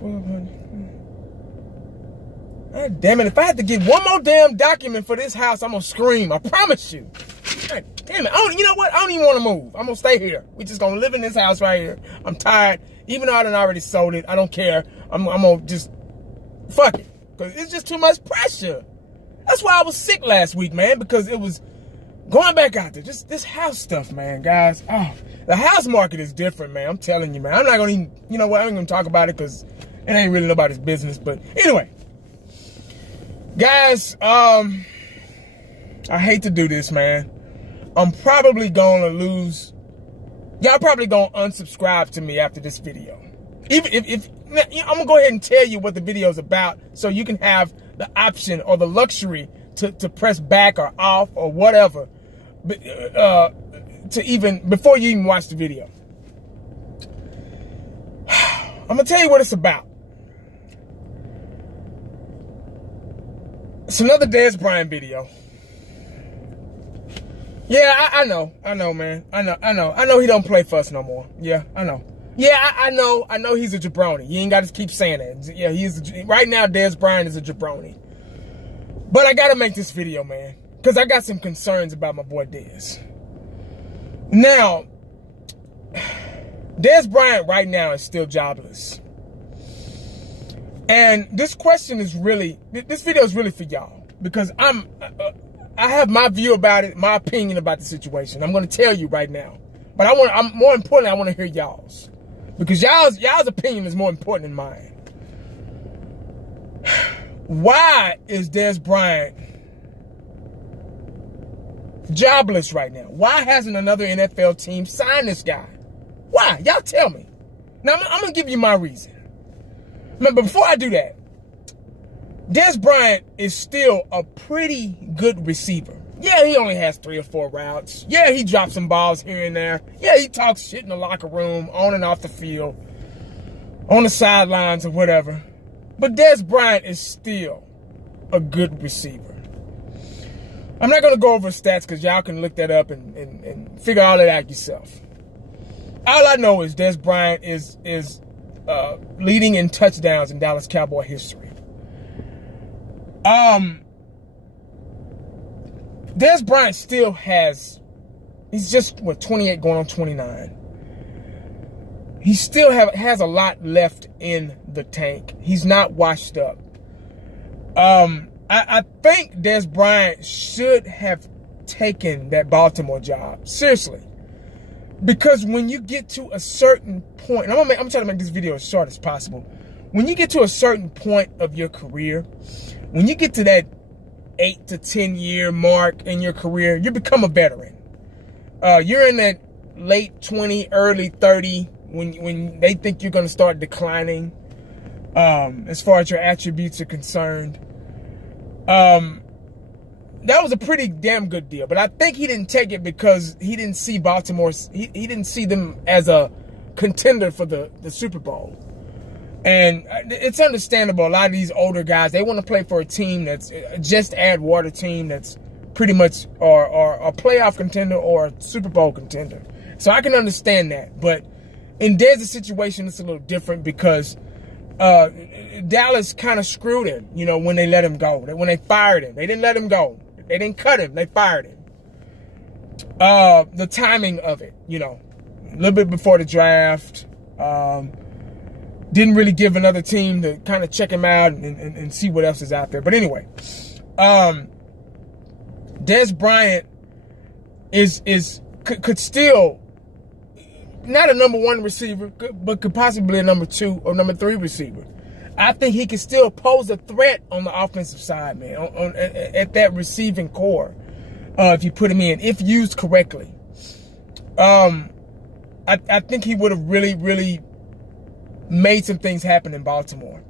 $1,200. God damn it. If I had to get one more damn document for this house, I'm going to scream. I promise you. God damn it. You know what? I don't even want to move. I'm going to stay here. We just going to live in this house right here. I'm tired. Even though I done already sold it, I don't care. I'm going to just fuck it. Because it's just too much pressure. That's why I was sick last week, man. Because it was going back out there. Just this house stuff, man, guys. Oh, the house market is different, man. I'm telling you, man. I'm not going to even, you know what? I ain't going to talk about it because it ain't really nobody's business. But anyway. Guys, I hate to do this, man. I'm probably going to lose. Y'all probably going to unsubscribe to me after this video. Even if I'm going to go ahead and tell you what the video is about so you can have the option or the luxury to press back or off or whatever to even before you even watch the video. I'm going to tell you what it's about. It's another Dez Bryant video. Yeah, I know, man. I know he don't play for us no more. Yeah, I know. Yeah, I know he's a jabroni. You ain't got to keep saying that. Yeah, right now, Dez Bryant is a jabroni. But I got to make this video, man, because I got some concerns about my boy Dez. Now, Dez Bryant right now is still jobless. And this question is really, this video is really for y'all because I have my view about it, my opinion about the situation. I'm going to tell you right now, but more importantly, I want to hear y'all's because y'all's opinion is more important than mine. Why is Dez Bryant jobless right now? Why hasn't another NFL team signed this guy? Why? Y'all tell me. Now I'm going to give you my reason. But before I do that, Dez Bryant is still a pretty good receiver. Yeah, he only has 3 or 4 routes. Yeah, he drops some balls here and there. Yeah, he talks shit in the locker room, on and off the field, on the sidelines or whatever. But Dez Bryant is still a good receiver. I'm not going to go over stats because y'all can look that up and figure all that out yourself. All I know is Dez Bryant is leading in touchdowns in Dallas Cowboy history. Dez Bryant still he's just, what, 28 going on 29. He still has a lot left in the tank. He's not washed up. I think Dez Bryant should have taken that Baltimore job. Seriously. Because when you get to a certain point, and I'm trying to make this video as short as possible. When you get to a certain point of your career, when you get to that 8 to 10 year mark in your career, you become a veteran. You're in that late 20, early 30, when they think you're going to start declining as far as your attributes are concerned. That was a pretty damn good deal. But I think he didn't take it because he didn't see Baltimore. He didn't see them as a contender for the Super Bowl. And it's understandable. A lot of these older guys, they want to play for a team that's just add water team that's pretty much or a playoff contender or a Super Bowl contender. So I can understand that. But in Dez's situation, it's a little different because Dallas kind of screwed him, you know, when they let him go. When they fired him. They didn't let him go. They didn't cut him. They fired him. The timing of it, you know, a little bit before the draft. Didn't really give another team to kind of check him out and see what else is out there. But anyway, Dez Bryant could still, not a #1 receiver, but could possibly a #2 or #3 receiver. I think he could still pose a threat on the offensive side, man, at that receiving core, if you put him in, if used correctly. I think he would have really, really made some things happen in Baltimore.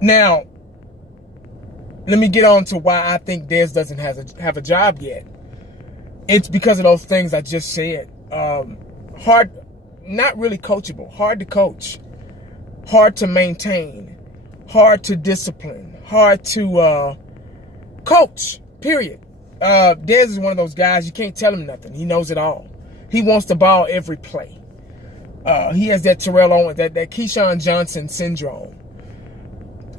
Now, let me get on to why I think Dez doesn't have a job yet. It's because of those things I just said. Hard, not really coachable. Hard to coach. Hard to maintain. Hard to discipline. Hard to coach, period. Dez is one of those guys, you can't tell him nothing. He knows it all. He wants the ball every play. He has that Terrell Owens, that Keyshawn Johnson syndrome.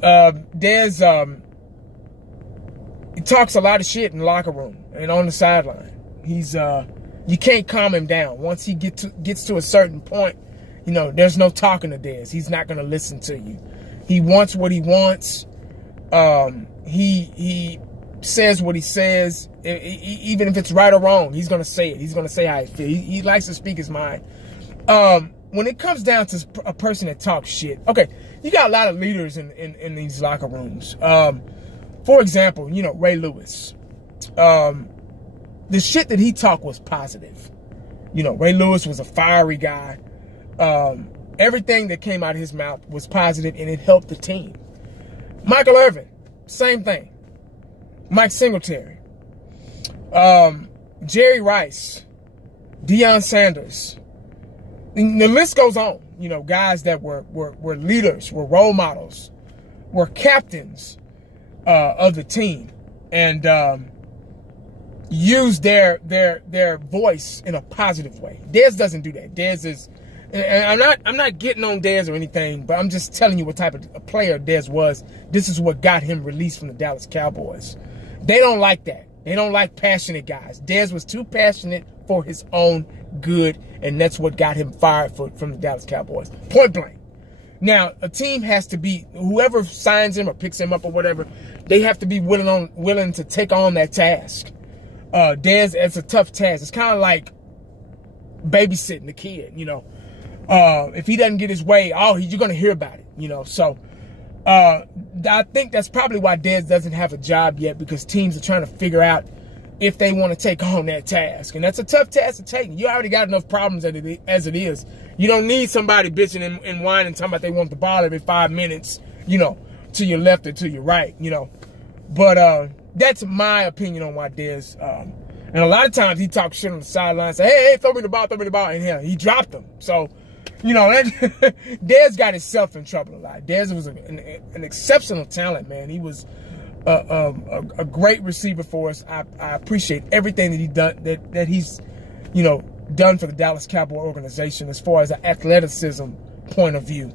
Dez, he talks a lot of shit in the locker room and on the sideline. He's you can't calm him down. Once he gets to a certain point, you know, there's no talking to Dez. He's not going to listen to you. He wants what he wants. He says what he says. Even if it's right or wrong, he's going to say it. He's going to say how he feels. He likes to speak his mind. When it comes down to a person that talks shit, okay, you got a lot of leaders in these locker rooms. For example, you know, Ray Lewis. The shit that he talked was positive. You know, Ray Lewis was a fiery guy. Everything that came out of his mouth was positive, and it helped the team. Michael Irvin, same thing. Mike Singletary. Jerry Rice. Deion Sanders. And the list goes on. You know, guys that were leaders, were role models, were captains of the team, and use their voice in a positive way. Dez doesn't do that. Dez is, and I'm not getting on Dez or anything, but I'm just telling you what type of player Dez was. This is what got him released from the Dallas Cowboys. They don't like that. They don't like passionate guys. Dez was too passionate for his own good, and that's what got him fired from the Dallas Cowboys. Point blank. Now, a team has to be, whoever signs him or picks him up or whatever, they have to be willing to take on that task. Dez, it's a tough task. It's kind of like babysitting the kid, you know. If he doesn't get his way, you're going to hear about it, you know. So, I think that's probably why Dez doesn't have a job yet, because teams are trying to figure out if they want to take on that task. And that's a tough task to take. You already got enough problems as it is. You don't need somebody bitching and whining, talking about they want the ball every 5 minutes, you know, to your left or to your right, you know. But that's my opinion on why Dez. And a lot of times he talks shit on the sideline, say, hey, throw me the ball, and hell, he dropped them. So, you know, Dez got himself in trouble a lot. Dez was an exceptional talent, man. He was a great receiver for us. I appreciate everything that he done, that he's, you know, done for the Dallas Cowboy organization as far as an athleticism point of view.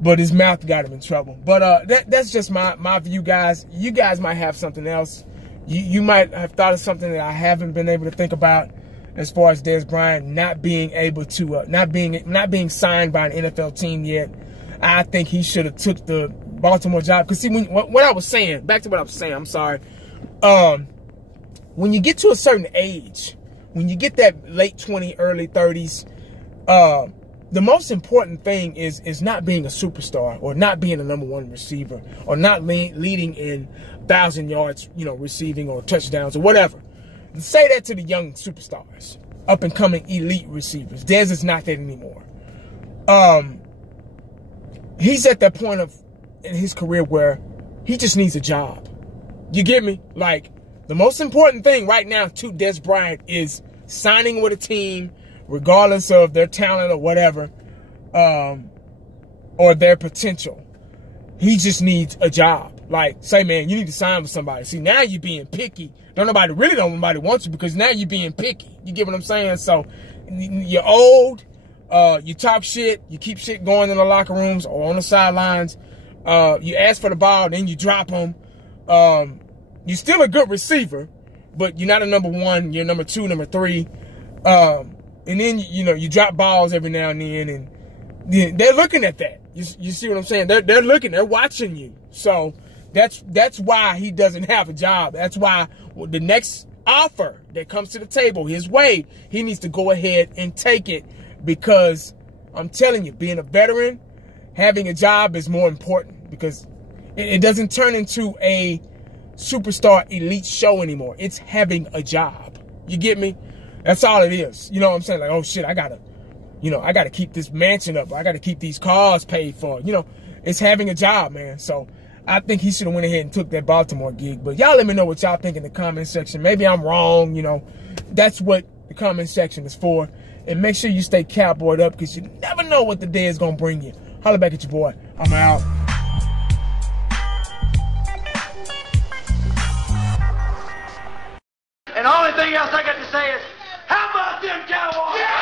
But his mouth got him in trouble. But that's just my view, guys. You guys might have something else. You might have thought of something that I haven't been able to think about, as far as Dez Bryant not being able to not being signed by an NFL team yet. I think he should have took the Baltimore job. Because see, what I was saying, back to what I was saying, I'm sorry. When you get to a certain age, when you get that late 20s, early 30s, the most important thing is not being a superstar, or not being a #1 receiver, or not leading in 1,000 yards, you know, receiving, or touchdowns, or whatever. Say that to the young superstars, up and coming elite receivers. Dez is not that anymore. He's at that point in his career where he just needs a job. You get me? Like, the most important thing right now to Dez Bryant is signing with a team, regardless of their talent or whatever, or their potential. He just needs a job. Like, say, man, you need to sign with somebody. See, now you're being picky. Nobody wants you, because now you're being picky. You get what I'm saying? So, you're old. You talk shit. You keep shit going in the locker rooms or on the sidelines. You ask for the ball, then you drop them. You're still a good receiver, but you're not a #1. You're #2, #3. And then, you know, you drop balls every now and then, and they're looking at that. You see what I'm saying? They're looking. They're watching you. So that's why he doesn't have a job. That's why the next offer that comes to the table his way, he needs to go ahead and take it, because I'm telling you, being a veteran, having a job is more important, because it doesn't turn into a superstar elite show anymore. It's having a job. You get me? That's all it is. You know what I'm saying? Like, oh shit, I gotta keep this mansion up. I gotta keep these cars paid for. You know, it's having a job, man. So I think he should have went ahead and took that Baltimore gig. But y'all let me know what y'all think in the comment section. Maybe I'm wrong, you know. That's what the comment section is for. And make sure you stay cowboyed up, because you never know what the day is gonna bring you. Holla back at your boy. I'm out. And the only thing else I got to say is, how about them Cowboys? Yeah!